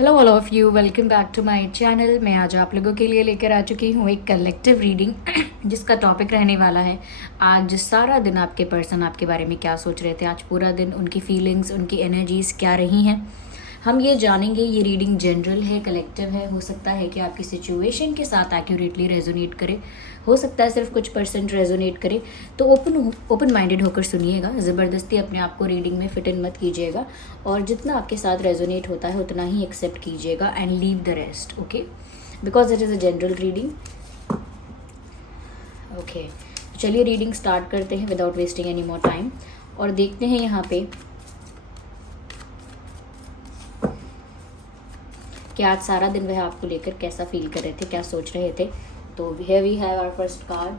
Hello all of you, welcome back to my channel. मैं आज आप लोगों के लिए लेकर आ चुकी हूँ एक कलेक्टिव रीडिंग जिसका टॉपिक रहने वाला है आज सारा दिन आपके पर्सन आपके बारे में क्या सोच रहे थे। आज पूरा दिन उनकी फीलिंग्स, उनकी एनर्जीज क्या रही हैं, हम ये जानेंगे। ये रीडिंग जनरल है, कलेक्टिव है। हो सकता है कि आपकी सिचुएशन के साथ एक्यूरेटली रेजोनेट करे, हो सकता है सिर्फ कुछ परसेंट रेजोनेट करे। तो ओपन माइंडेड होकर सुनिएगा, ज़बरदस्ती अपने आप को रीडिंग में फिट इन मत कीजिएगा, और जितना आपके साथ रेजोनेट होता है उतना ही एक्सेप्ट कीजिएगा and leave the rest, okay, because it is a general reading. Okay, चलिए रीडिंग स्टार्ट करते हैं without wasting any more time, और देखते हैं यहाँ पे कि आज सारा दिन वह आपको लेकर कैसा फील कर रहे थे, क्या सोच रहे थे। तो here we have our first card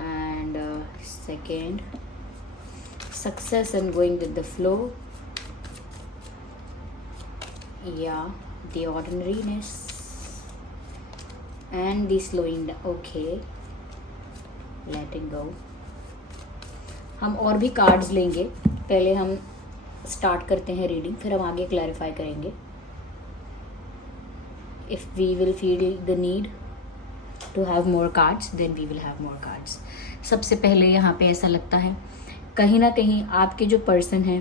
and second, success and going with the flow, या the ordinariness and the slowing down, okay, letting go. हम और भी कार्ड्स लेंगे, पहले हम स्टार्ट करते हैं रीडिंग, फिर हम आगे क्लैरिफाई करेंगे। If we will feel the need to have more cards then we will have more cards. सबसे पहले यहाँ पे ऐसा लगता है कहीं ना कहीं आपके जो पर्सन है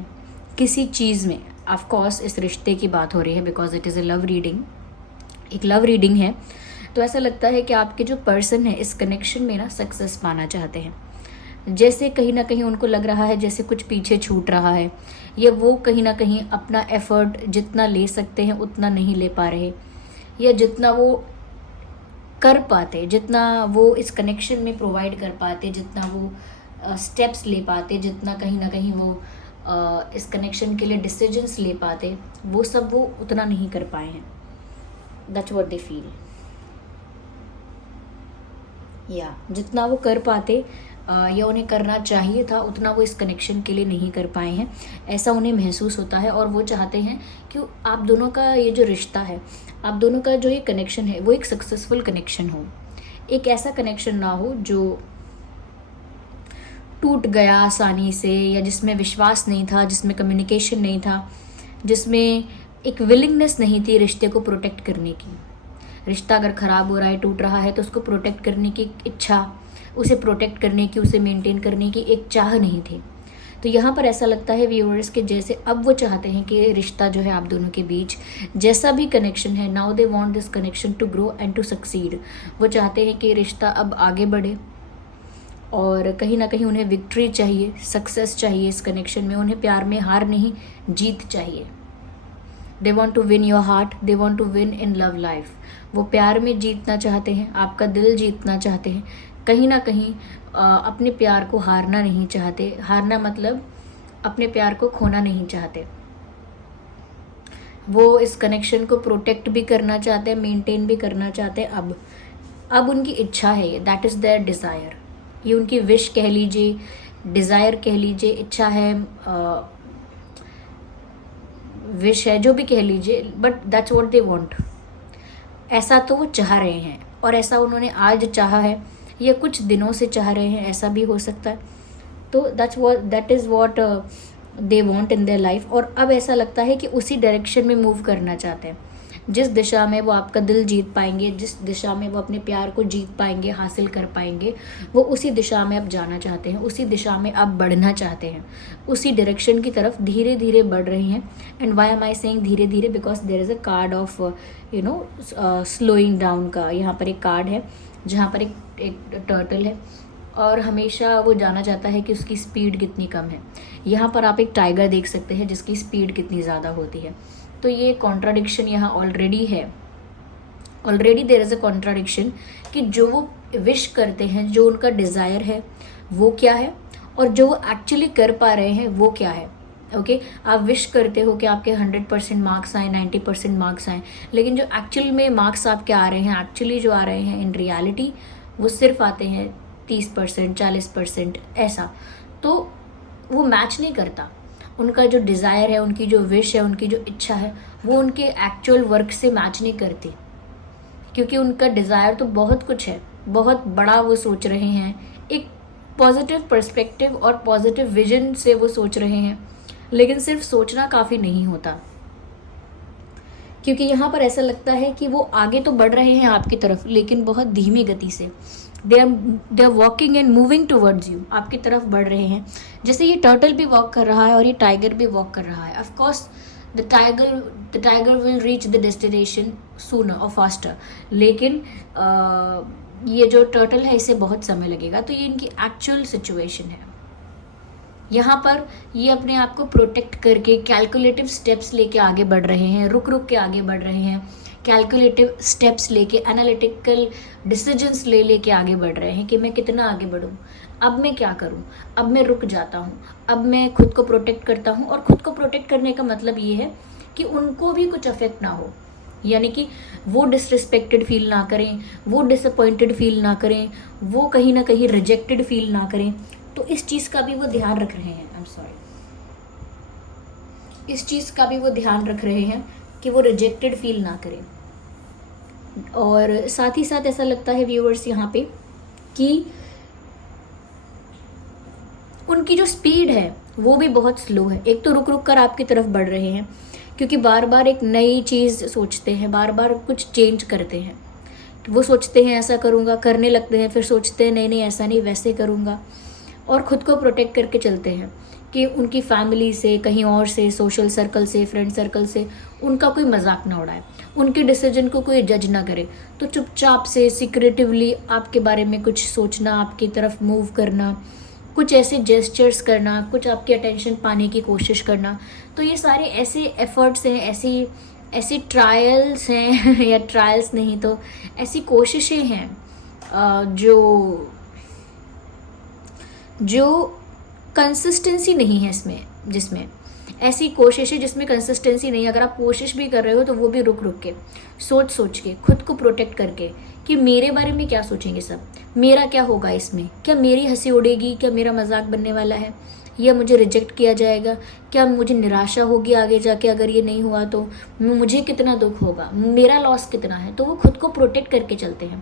किसी चीज़ में, ऑफ कोर्स इस रिश्ते की बात हो रही है because it is a love reading, एक लव रीडिंग है। तो ऐसा लगता है कि आपके जो पर्सन है इस कनेक्शन में ना सक्सेस पाना चाहते हैं। जैसे कहीं ना कहीं उनको लग रहा है जैसे कुछ पीछे छूट रहा है, या वो कहीं ना कहीं अपना एफर्ट जितना ले सकते हैं उतना नहीं ले पा रहे, या जितना वो कर पाते, जितना वो इस कनेक्शन में प्रोवाइड कर पाते, जितना वो स्टेप्स ले पाते, जितना कहीं ना कहीं वो इस कनेक्शन के लिए डिसीजंस ले पाते, वो सब वो उतना नहीं कर पाए हैं। दैट्स व्हाट दे फील, या जितना वो कर पाते या उन्हें करना चाहिए था उतना वो इस कनेक्शन के लिए नहीं कर पाए हैं, ऐसा उन्हें महसूस होता है। और वो चाहते हैं कि आप दोनों का ये जो रिश्ता है, आप दोनों का जो ये कनेक्शन है वो एक सक्सेसफुल कनेक्शन हो, एक ऐसा कनेक्शन ना हो जो टूट गया आसानी से, या जिसमें विश्वास नहीं था, जिसमें कम्युनिकेशन नहीं था, जिसमें एक विलिंगनेस नहीं थी रिश्ते को प्रोटेक्ट करने की। रिश्ता अगर ख़राब हो रहा है, टूट रहा है, तो उसको प्रोटेक्ट करने की इच्छा, उसे प्रोटेक्ट करने की, उसे मेंटेन करने की एक चाह नहीं थी। तो यहाँ पर ऐसा लगता है व्यूअर्स के जैसे अब वो चाहते हैं कि रिश्ता जो है आप दोनों के बीच, जैसा भी कनेक्शन है, now they want this connection to grow and to succeed. वो चाहते हैं कि रिश्ता अब आगे बढ़े, और कहीं ना कहीं उन्हें विक्ट्री चाहिए, सक्सेस चाहिए इस कनेक्शन में। उन्हें प्यार में हार नहीं, जीत चाहिए। They want to win your heart, they want to win in love life. वो प्यार में जीतना चाहते हैं, आपका दिल जीतना चाहते हैं, कहीं ना कहीं अपने प्यार को हारना नहीं चाहते। हारना मतलब अपने प्यार को खोना नहीं चाहते। वो इस कनेक्शन को प्रोटेक्ट भी करना चाहते हैं, मेंटेन भी करना चाहते हैं। अब उनकी इच्छा है ये, दैट इज़ देयर डिज़ायर। ये उनकी विश कह लीजिए, डिज़ायर कह लीजिए, इच्छा है, विश है, जो भी कह लीजिए, but that's what they want. ऐसा तो वो चाह रहे हैं, और ऐसा उन्होंने आज चाहा है या कुछ दिनों से चाह रहे हैं, ऐसा भी हो सकता है। तो that is what they want in their life. और अब ऐसा लगता है कि उसी डायरेक्शन में मूव करना चाहते हैं। जिस दिशा में वो आपका दिल जीत पाएंगे, जिस दिशा में वो अपने प्यार को जीत पाएंगे, हासिल कर पाएंगे, वो उसी दिशा में अब जाना चाहते हैं, उसी दिशा में अब बढ़ना चाहते हैं, उसी डायरेक्शन की तरफ धीरे धीरे बढ़ रहे हैं। And why am I saying धीरे धीरे, because there is a card of slowing down का। यहाँ पर एक कार्ड है जहाँ पर एक टर्टल है, और हमेशा वो जाना चाहता है कि उसकी स्पीड कितनी कम है। यहाँ पर आप एक टाइगर देख सकते हैं जिसकी स्पीड कितनी ज़्यादा होती है। तो ये कॉन्ट्राडिक्शन यहाँ ऑलरेडी है, already there is a contradiction कि जो वो विश करते हैं, जो उनका डिज़ायर है वो क्या है, और जो वो एक्चुअली कर पा रहे हैं वो क्या है। ओके, आप विश करते हो कि आपके 100% मार्क्स आए, 90% मार्क्स आए, लेकिन जो एक्चुअल में मार्क्स आपके आ रहे हैं, एक्चुअली जो आ रहे हैं इन रियलिटी, वो सिर्फ आते हैं 30%, 40%, ऐसा। तो वो मैच नहीं करता। उनका जो डिज़ायर है, उनकी जो विश है, उनकी जो इच्छा है, वो उनके एक्चुअल वर्क से मैच नहीं करती, क्योंकि उनका डिज़ायर तो बहुत कुछ है, बहुत बड़ा वो सोच रहे हैं, एक पॉजिटिव पर्सपेक्टिव और पॉजिटिव विजन से वो सोच रहे हैं। लेकिन सिर्फ सोचना काफ़ी नहीं होता, क्योंकि यहाँ पर ऐसा लगता है कि वो आगे तो बढ़ रहे हैं आपकी तरफ, लेकिन बहुत धीमी गति से। They are walking and moving towards you, आपकी तरफ बढ़ रहे हैं। जैसे ये टर्टल भी वॉक कर रहा है और ये टाइगर भी वॉक कर रहा है। Of course the tiger will reach the destination sooner और फास्टर, लेकिन ये जो टर्टल है इसे बहुत समय लगेगा। तो ये इनकी एक्चुअल सिचुएशन है। यहाँ पर ये अपने आप को प्रोटेक्ट करके कैलकुलेटिव स्टेप्स लेके आगे बढ़ रहे हैं, रुक रुक के आगे बढ़ रहे हैं, कैलकुलेटिव स्टेप्स लेके, एनालिटिकल डिसीजंस लेके आगे बढ़ रहे हैं कि मैं कितना आगे बढ़ूँ, अब मैं क्या करूँ, अब मैं रुक जाता हूँ, अब मैं खुद को प्रोटेक्ट करता हूँ। और खुद को प्रोटेक्ट करने का मतलब ये है कि उनको भी कुछ अफेक्ट ना हो, यानी कि वो डिसरिस्पेक्टेड फील ना करें, वो डिसअपॉइंटेड फील ना करें, वो कहीं ना कहीं रिजेक्टेड फील ना करें। तो इस चीज़ का भी वो ध्यान रख रहे हैं। आई एम सॉरी, इस चीज़ का भी वो ध्यान रख रहे हैं कि वो रिजेक्टेड फील ना करें। और साथ ही साथ ऐसा लगता है व्यूअर्स यहाँ पे कि उनकी जो स्पीड है वो भी बहुत स्लो है। एक तो रुक रुक कर आपकी तरफ बढ़ रहे हैं क्योंकि बार बार एक नई चीज़ सोचते हैं, बार बार कुछ चेंज करते हैं। वो सोचते हैं ऐसा करूँगा, करने लगते हैं, फिर सोचते हैं नहीं नहीं ऐसा नहीं वैसे करूँगा, और ख़ुद को प्रोटेक्ट करके चलते हैं कि उनकी फैमिली से, कहीं और से, सोशल सर्कल से, फ्रेंड सर्कल से उनका कोई मजाक ना उड़ाए, उनके डिसीजन को कोई जज ना करे। तो चुपचाप से सीक्रेटिवली आपके बारे में कुछ सोचना, आपकी तरफ मूव करना, कुछ ऐसे जेस्चर्स करना, कुछ आपकी अटेंशन पाने की कोशिश करना। तो ये सारे ऐसे एफर्ट्स हैं, ऐसी ट्रायल्स हैं या ट्रायल्स नहीं तो ऐसी कोशिशें हैं जो कंसिस्टेंसी नहीं है इसमें, जिसमें ऐसी कोशिशें जिसमें कंसिस्टेंसी नहीं। अगर आप कोशिश भी कर रहे हो तो वो भी रुक रुक के, सोच सोच के, खुद को प्रोटेक्ट करके कि मेरे बारे में क्या सोचेंगे सब, मेरा क्या होगा इसमें, क्या मेरी हंसी उड़ेगी, क्या मेरा मजाक बनने वाला है, या मुझे रिजेक्ट किया जाएगा, क्या मुझे निराशा होगी आगे जाके अगर ये नहीं हुआ तो मुझे कितना दुख होगा, मेरा लॉस कितना है। तो वो खुद को प्रोटेक्ट करके चलते हैं।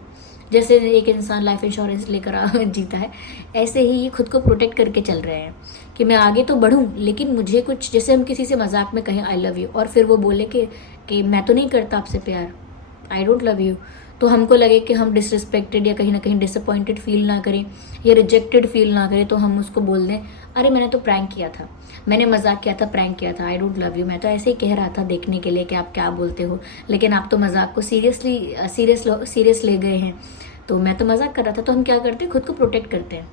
जैसे एक इंसान लाइफ इंश्योरेंस लेकर जीता है, ऐसे ही ये खुद को प्रोटेक्ट करके चल रहे हैं कि मैं आगे तो बढ़ूं, लेकिन मुझे कुछ, जैसे हम किसी से मजाक में कहें आई लव यू और फिर वो बोले कि मैं तो नहीं करता आपसे प्यार, आई डोंट लव यू, तो हमको लगे कि हम डिसरिस्पेक्टेड या कहीं ना कहीं डिसअपॉइंटेड फील ना करें या रिजेक्टेड फील ना करें, तो हम उसको बोल दें अरे मैंने तो प्रैंक किया था, मैंने मजाक किया था, प्रैंक किया था, आई डोंट लव यू, मैं तो ऐसे ही कह रहा था देखने के लिए कि आप क्या बोलते हो, लेकिन आप तो मजाक को सीरियस ले गए हैं, तो मैं तो मजाक कर रहा था। तो हम क्या करते हैं, खुद को प्रोटेक्ट करते हैं,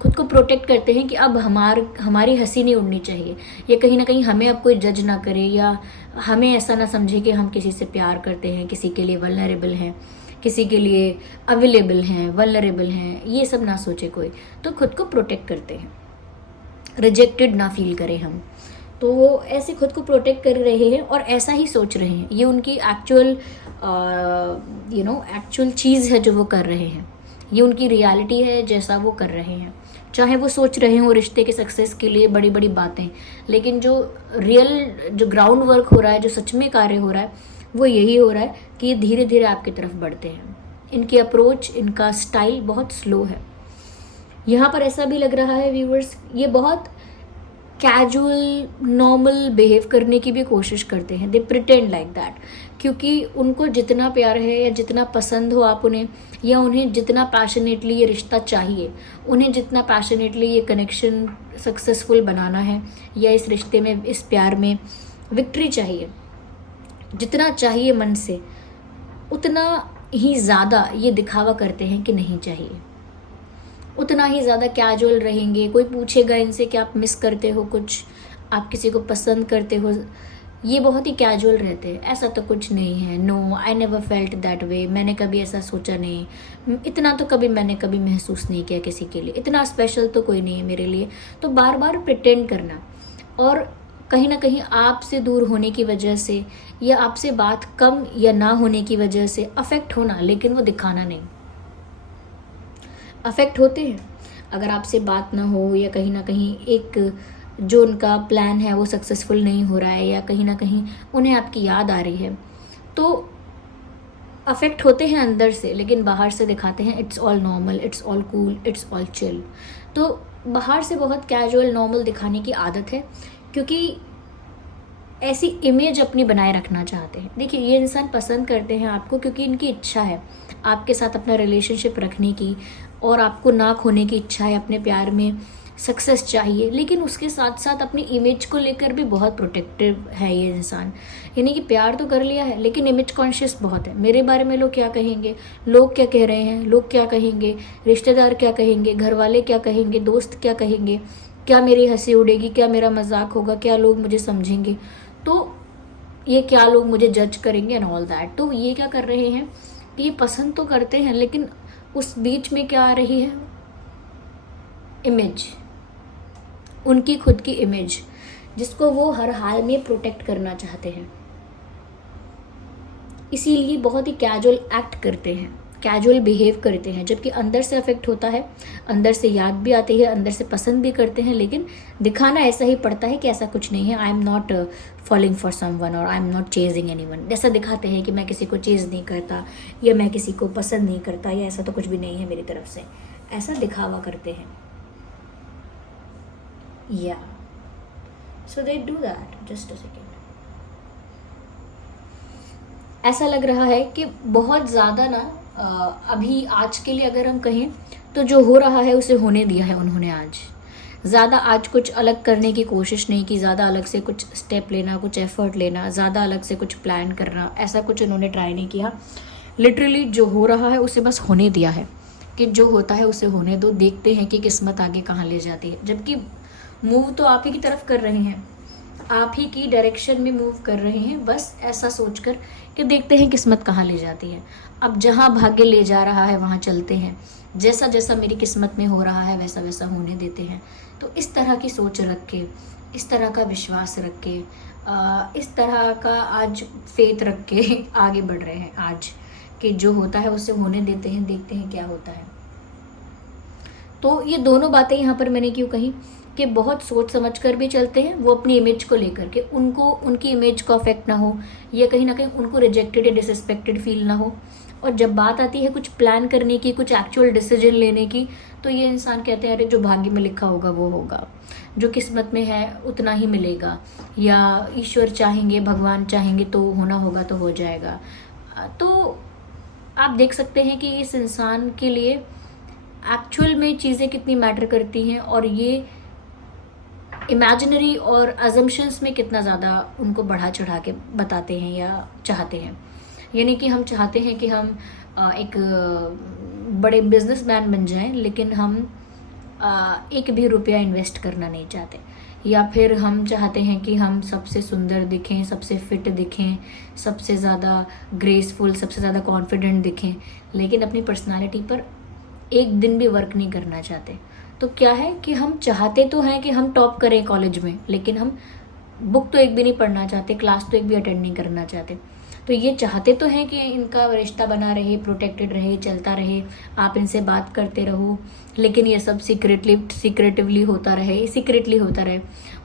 खुद को प्रोटेक्ट करते हैं कि अब हमारी हंसी नहीं उड़नी चाहिए, या कहीं ना कहीं हमें अब कोई जज ना करे, या हमें ऐसा ना समझे कि हम किसी से प्यार करते हैं, किसी के लिए वल्नरेबल हैं, किसी के लिए अवेलेबल हैं, वल्नरेबल हैं, ये सब ना सोचे कोई। तो खुद को प्रोटेक्ट करते हैं, रिजेक्टेड ना फील करें हम। तो वो ऐसे खुद को प्रोटेक्ट कर रहे हैं और ऐसा ही सोच रहे हैं। ये उनकी एक्चुअल एक्चुअल चीज़ है जो वो कर रहे हैं, ये उनकी रियलिटी है जैसा वो कर रहे हैं। चाहे वो सोच रहे हो रिश्ते के सक्सेस के लिए बड़ी बड़ी बातें, लेकिन जो ग्राउंड वर्क हो रहा है, जो सच में कार्य हो रहा है, वो यही हो रहा है कि ये धीरे धीरे आपकी तरफ बढ़ते हैं। इनकी अप्रोच, इनका स्टाइल बहुत स्लो है। यहाँ पर ऐसा भी लग रहा है व्यूअर्स, ये बहुत कैजुअल नॉर्मल बिहेव करने की भी कोशिश करते हैं, दे प्रिटेंड लाइक दैट, क्योंकि उनको जितना प्यार है या जितना पसंद हो आप उन्हें, या उन्हें जितना पैशनेटली ये रिश्ता चाहिए, उन्हें जितना पैशनेटली ये कनेक्शन सक्सेसफुल बनाना है, या इस रिश्ते में, इस प्यार में विक्ट्री चाहिए, जितना चाहिए मन से, उतना ही ज़्यादा ये दिखावा करते हैं कि नहीं चाहिए, उतना ही ज़्यादा कैजुअल रहेंगे। कोई पूछेगा इनसे कि आप मिस करते हो कुछ, आप किसी को पसंद करते हो, ये बहुत ही कैजुअल रहते हैं, ऐसा तो कुछ नहीं है, no I never felt that way, मैंने कभी ऐसा सोचा नहीं, इतना तो कभी मैंने कभी महसूस नहीं किया किसी के लिए, इतना स्पेशल तो कोई नहीं है मेरे लिए। तो बार बार प्रिटेंड करना, और कहीं ना कहीं आपसे दूर होने की वजह से या आपसे बात कम या ना होने की वजह से अफेक्ट होना, लेकिन वो दिखाना नहीं। अफेक्ट होते हैं अगर आपसे बात ना हो, या कहीं ना कहीं एक जो उनका प्लान है वो सक्सेसफुल नहीं हो रहा है, या कहीं ना कहीं उन्हें आपकी याद आ रही है, तो अफेक्ट होते हैं अंदर से, लेकिन बाहर से दिखाते हैं it's all normal, it's all cool, it's all chill. तो बाहर से बहुत कैजुअल नॉर्मल दिखाने की आदत है, क्योंकि ऐसी इमेज अपनी बनाए रखना चाहते हैं। देखिए, ये इंसान पसंद करते हैं आपको क्योंकि इनकी इच्छा है आपके साथ अपना रिलेशनशिप रखने की, और आपको ना खोने की इच्छा है, अपने प्यार में सक्सेस चाहिए, लेकिन उसके साथ साथ अपनी इमेज को लेकर भी बहुत प्रोटेक्टिव है ये इंसान। यानी कि प्यार तो कर लिया है लेकिन इमेज कॉन्शियस बहुत है। मेरे बारे में लोग क्या कहेंगे, लोग क्या कह रहे हैं, लोग क्या कहेंगे, रिश्तेदार क्या कहेंगे, घर वाले क्या कहेंगे, दोस्त क्या कहेंगे, क्या मेरी हंसी उड़ेगी, क्या मेरा मजाक होगा, क्या लोग मुझे समझेंगे, तो ये क्या लोग मुझे जज करेंगे एंड ऑल दैट। तो ये क्या कर रहे हैं कि ये पसंद तो करते हैं लेकिन उस बीच में क्या आ रही है, इमेज, उनकी खुद की इमेज, जिसको वो हर हाल में प्रोटेक्ट करना चाहते हैं। इसीलिए बहुत ही कैजुअल एक्ट करते हैं, कैजुअल बिहेव करते हैं, जबकि अंदर से अफेक्ट होता है, अंदर से याद भी आती है, अंदर से पसंद भी करते हैं, लेकिन दिखाना ऐसा ही पड़ता है कि ऐसा कुछ नहीं है, I am not following for someone और I am not chasing anyone. जैसा दिखाते हैं कि मैं किसी को चेज नहीं करता या मैं किसी को पसंद नहीं करता या ऐसा तो कुछ भी नहीं है मेरी तरफ से, ऐसा दिखावा करते हैं। या so they do that. Just a second. ऐसा लग रहा है कि बहुत ज़्यादा ना अभी आज के लिए अगर हम कहें तो जो हो रहा है उसे होने दिया है उन्होंने। आज ज़्यादा आज कुछ अलग करने की कोशिश नहीं की, ज़्यादा अलग से कुछ स्टेप लेना, कुछ एफर्ट लेना, ज़्यादा अलग से कुछ प्लान करना, ऐसा कुछ उन्होंने ट्राई नहीं किया। लिटरली जो हो रहा है उसे बस होने दिया है कि जो होता है उसे होने दो, देखते हैं कि किस्मत आगे कहाँ ले जाती है। जबकि मूव तो आप ही की तरफ कर रहे हैं, आप ही की डायरेक्शन में मूव कर रहे हैं, बस ऐसा सोचकर कि देखते हैं किस्मत कहाँ ले जाती है। अब जहाँ भाग्य ले जा रहा है वहाँ चलते हैं, जैसा जैसा मेरी किस्मत में हो रहा है वैसा वैसा होने देते हैं। तो इस तरह की सोच रख के, इस तरह का विश्वास रख के, इस तरह का आज फेथ रख के आगे बढ़ रहे हैं आज, कि जो होता है उसे होने देते हैं, देखते हैं क्या होता है। तो ये दोनों बातें यहाँ पर मैंने क्यों कही कि बहुत सोच समझ कर भी चलते हैं वो अपनी इमेज को लेकर के, उनको उनकी इमेज को अफेक्ट ना हो या कहीं ना कहीं उनको रिजेक्टेड या डिसरिस्पेक्टेड फील ना हो। और जब बात आती है कुछ प्लान करने की, कुछ एक्चुअल डिसीजन लेने की, तो ये इंसान कहते हैं अरे जो भाग्य में लिखा होगा वो होगा, जो किस्मत में है उतना ही मिलेगा, या ईश्वर चाहेंगे, भगवान चाहेंगे तो होना होगा तो हो जाएगा। तो आप देख सकते हैं कि इस इंसान के लिए एक्चुअल में चीज़ें कितनी मैटर करती हैं और ये इमेजिनरी और अजम्पशंस में कितना ज़्यादा उनको बढ़ा चढ़ा के बताते हैं या चाहते हैं। यानी कि हम चाहते हैं कि हम एक बड़े बिजनेसमैन बन जाएं, लेकिन हम एक भी रुपया इन्वेस्ट करना नहीं चाहते। या फिर हम चाहते हैं कि हम सबसे सुंदर दिखें, सबसे फिट दिखें, सबसे ज़्यादा ग्रेसफुल, सबसे ज़्यादा कॉन्फिडेंट दिखें, लेकिन अपनी पर्सनालिटी पर एक दिन भी वर्क नहीं करना चाहते। तो क्या है कि हम चाहते तो हैं कि हम टॉप करें कॉलेज में, लेकिन हम बुक तो एक भी नहीं पढ़ना चाहते, क्लास तो एक भी अटेंड नहीं करना चाहते। तो ये चाहते तो हैं कि इनका रिश्ता बना रहे, प्रोटेक्टेड रहे, चलता रहे, आप इनसे बात करते रहो, लेकिन ये सब सीक्रेटिवली होता रहे, सीक्रेटली होता रहे,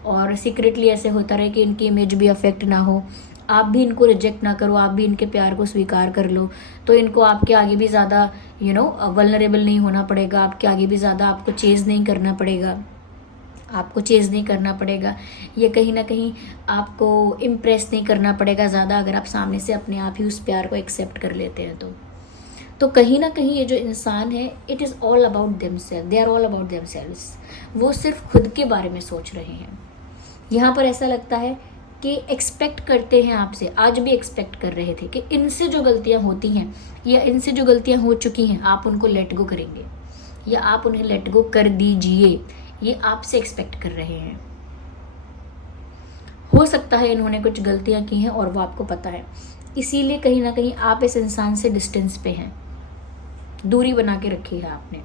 और सीक्रेटली ऐसे होता रहे कि इनकी इमेज भी अफेक्ट ना हो, आप भी इनको रिजेक्ट ना करो, आप भी इनके प्यार को स्वीकार कर लो, तो इनको आपके आगे भी ज़्यादा वल्नरेबल नहीं होना पड़ेगा, आपके आगे भी ज़्यादा आपको चेज़ नहीं करना पड़ेगा, ये कहीं ना कहीं आपको इम्प्रेस नहीं करना पड़ेगा ज़्यादा, अगर आप सामने से अपने आप ही उस प्यार को एक्सेप्ट कर लेते हैं तो कहीं ना कहीं ये जो इंसान है, it is all about themself, they are all about themselves. वो सिर्फ खुद के बारे में सोच रहे हैं। यहाँ पर ऐसा लगता है कि एक्सपेक्ट करते हैं आपसे, आज भी एक्सपेक्ट कर रहे थे कि इनसे जो गलतियाँ होती हैं या इनसे जो गलतियाँ हो चुकी हैं आप उनको लेट गो करेंगे या आप उन्हें लेट गो कर दीजिए, ये आपसे एक्सपेक्ट कर रहे हैं। हो सकता है इन्होंने कुछ गलतियाँ की हैं और वो आपको पता है, इसीलिए कहीं ना कहीं आप इस इंसान से डिस्टेंस पे हैं, दूरी बना के रखी है आपने।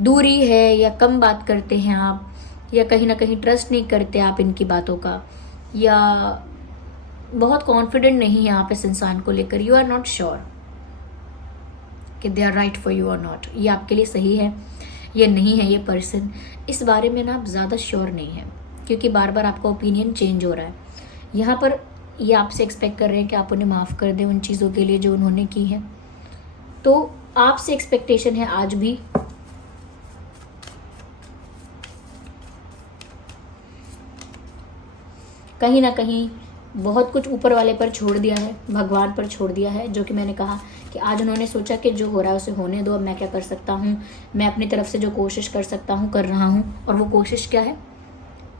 दूरी है या कम बात करते हैं आप, या कहीं ना कहीं ट्रस्ट नहीं करते आप इनकी बातों का, या बहुत कॉन्फिडेंट नहीं है आप इस इंसान को लेकर, यू आर नॉट श्योर कि they are right for you और नॉट, ये आपके लिए सही है या नहीं है ये पर्सन, इस बारे में ना आप ज़्यादा श्योर नहीं है, क्योंकि बार बार आपका ओपिनियन चेंज हो रहा है। यहाँ पर ये आपसे एक्सपेक्ट कर रहे हैं कि आप उन्हें माफ़ कर दें उन चीज़ों के लिए जो उन्होंने की हैं। तो आपसे एक्सपेक्टेशन है आज भी कहीं ना कहीं बहुत कुछ ऊपर वाले पर छोड़ दिया है, भगवान पर छोड़ दिया है। जो कि मैंने कहा कि आज उन्होंने सोचा कि जो हो रहा है उसे होने दो, अब मैं क्या कर सकता हूँ, मैं अपनी तरफ से जो कोशिश कर सकता हूँ कर रहा हूँ। और वो कोशिश क्या है,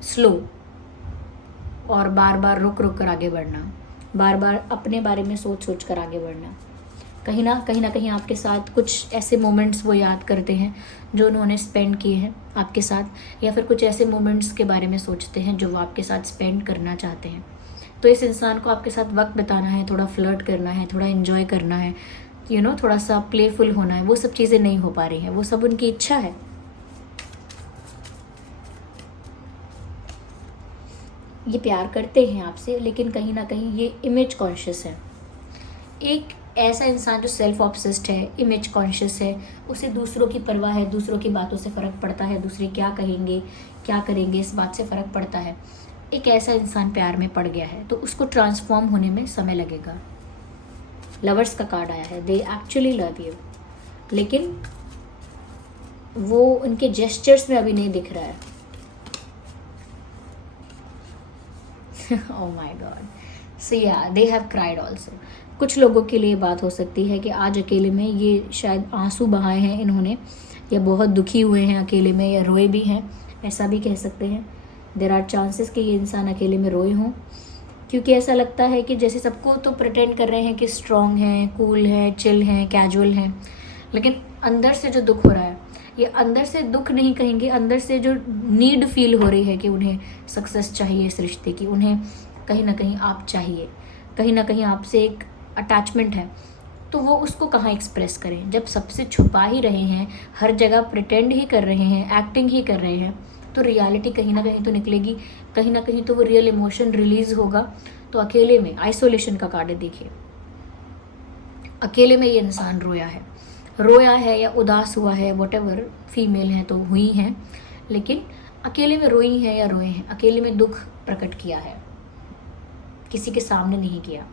स्लो और बार बार रुक रुक कर आगे बढ़ना, बार बार अपने बारे में सोच सोच कर आगे बढ़ना। कहीं ना कहीं आपके साथ कुछ ऐसे मोमेंट्स वो याद करते हैं जो उन्होंने स्पेंड किए हैं आपके साथ, या फिर कुछ ऐसे मोमेंट्स के बारे में सोचते हैं जो वो आपके साथ स्पेंड करना चाहते हैं। तो इस इंसान को आपके साथ वक्त बिताना है, थोड़ा फ्लर्ट करना है, थोड़ा एंजॉय करना है, थोड़ा सा प्लेफुल होना है। वो सब चीज़ें नहीं हो पा रही हैं, वो सब उनकी इच्छा है। ये प्यार करते हैं आपसे, लेकिन कहीं ना कहीं ये इमेज कॉन्शियस है। एक ऐसा इंसान जो सेल्फ ऑब्सेस्ड है, इमेज कॉन्शियस है, उसे दूसरों की परवाह है, दूसरों की बातों से फ़र्क पड़ता है, दूसरे क्या कहेंगे क्या करेंगे इस बात से फ़र्क पड़ता है। एक ऐसा इंसान प्यार में पड़ गया है तो उसको ट्रांसफॉर्म होने में समय लगेगा। लवर्स का कार्ड आया है, दे एक्चुअली लव यू, लेकिन वो उनके जेस्चर्स में अभी नहीं दिख रहा है। oh my god, so yeah, they have cried also। कुछ लोगों के लिए बात हो सकती है कि आज अकेले में ये शायद आंसू बहाए हैं इन्होंने, या बहुत दुखी हुए हैं अकेले में, या रोए भी हैं, ऐसा भी कह सकते हैं। देर आर चांसेस कि ये इंसान अकेले में रोए हों, क्योंकि ऐसा लगता है कि जैसे सबको तो प्रिटेंड कर रहे हैं कि स्ट्रॉन्ग हैं, कूल हैं, चिल हैं, कैजुअल हैं, लेकिन अंदर से जो दुख हो रहा है, ये अंदर से दुख नहीं कहेंगे, अंदर से जो नीड फील हो रही है कि उन्हें सक्सेस चाहिए इस रिश्ते की, उन्हें कहीं ना कहीं आप चाहिए, कहीं ना कहीं आपसे एक अटैचमेंट है, तो वो उसको कहाँ एक्सप्रेस करें जब सबसे छुपा ही रहे हैं, हर जगह प्रिटेंड ही कर रहे हैं, एक्टिंग ही कर रहे हैं। तो रियलिटी कहीं ना कहीं तो निकलेगी, कहीं ना कहीं तो वो रियल इमोशन रिलीज होगा। तो अकेले में, आइसोलेशन का कार्ड है, देखिए अकेले में ये इंसान रोया है या उदास हुआ है, व्हाटएवर, फीमेल हैं तो हुई हैं, लेकिन अकेले में रोई हैं या रोए हैं, अकेले में दुख प्रकट किया है, किसी के सामने नहीं किया।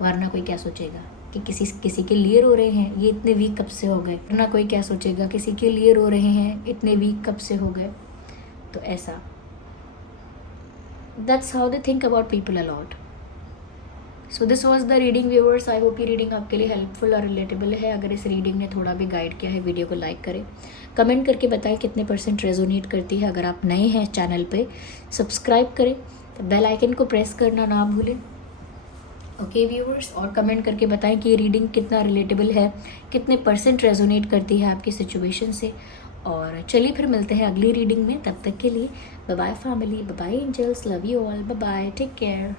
वरना कोई क्या सोचेगा कि किसी के लिए रो रहे हैं, ये इतने वीक कब से हो गए। वरना कोई क्या सोचेगा, किसी के लिए रो रहे हैं, इतने वीक कब से हो गए। तो ऐसा, that's how they think about people a lot. So this was the reading viewers. I hope ये रीडिंग आपके लिए हेल्पफुल और रिलेटेबल है। अगर इस रीडिंग ने थोड़ा भी गाइड किया है, वीडियो को लाइक करें, कमेंट करके बताएं कितने % रेजोनेट करती है। अगर आप नए हैं चैनल पे, सब्सक्राइब करें, बेल आइकन को प्रेस करना ना भूलें। ओके व्यूअर्स, और कमेंट करके बताएं कि ये रीडिंग कितना रिलेटेबल है, कितने % रेजोनेट करती है आपकी सिचुएशन से। और चलिए फिर मिलते हैं अगली रीडिंग में, तब तक के लिए bye bye family, bye bye angels, love you all, bye bye, take care.